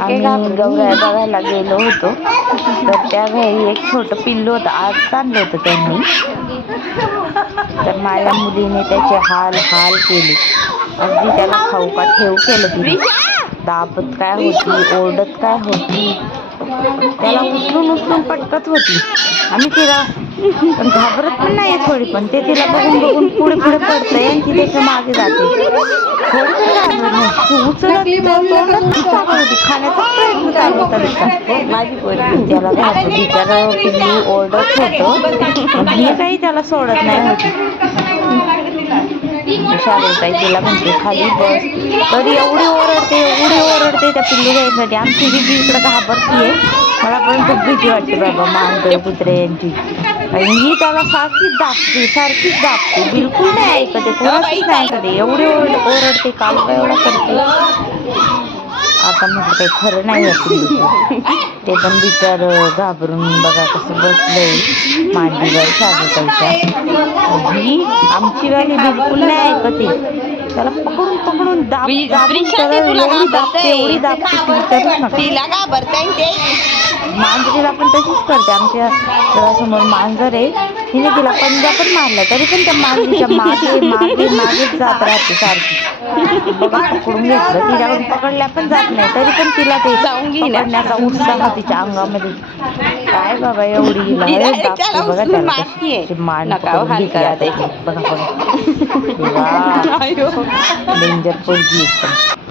आम्ही गौराई बघायला गेलो होतो, तर त्या घरी एक छोटं पिल्लू होतं. आज आणलं होतं त्यांनी. तर माझ्या मुलीने त्याचे हाल हाल केले. अगदी त्याला खाऊ का ठेव केलं तिने. दाबत काय होती, ओरडत काय होती, त्याला उचलून उचलून पटकत होती. आम्ही तिला पण घाबरत पण नाही थोडी, पण ते तिला बघून बघून पुढे पुढे पडतंय आणि ती त्याच्या मागे जाते. थोडी पण घाबरत नाही. ती उचलत तोंडात चालू होती, खाण्याचा प्रयत्न चालू होता तिचा. माझी पोरगी त्याला घाबर बिचारं पिल्लू ओरडत होतं, ही काही त्याला सोडत नाही होती. शालूताई तिला म्हणते खाली बस, तरी एवढी ओरडते त्या पिल्लू घ्यायसाठी. आमची दिदी इकडं घाबरतीये. मला पण खूप भीती वाटते बाबा मांजर कुत्रे यांची. आणि ही त्याला सारखीच दाबते, बिलकुल नाही ऐकते, कोणाचंच नाही ऐकते. एवढी ओरडते, काल का एवढा करते. आता म्हटलं काही खरं नाही आहे पिल्लूचं. ते पण बिचार घाबरून बघा कसं बसलंय मांडीवर शालूताईच्या. ही आमची वाली बिलकुल नाही ऐकते. त्याला पकडून पकडून एवढी दाबते विचारूच नका. मांजरीला पण तशीच करते. आमच्या घरासमोर मांजर आहे, तिने तिला पंजा पण मारला, तरी पण त्या मांजरीच्या मागे मागे मागेच जात राहते सारखी. बघा पकडून घेतलं, तिच्याकडून पकडल्या पण जात नाही, तरी पण तिला ते पकडण्याचा उत्साह तिच्या अंगामध्ये. काय बाबा एवढी दाबते बघा त्याला कशी मान पकडून घेतली आता. बघा डेंजर पोरगी एकदम.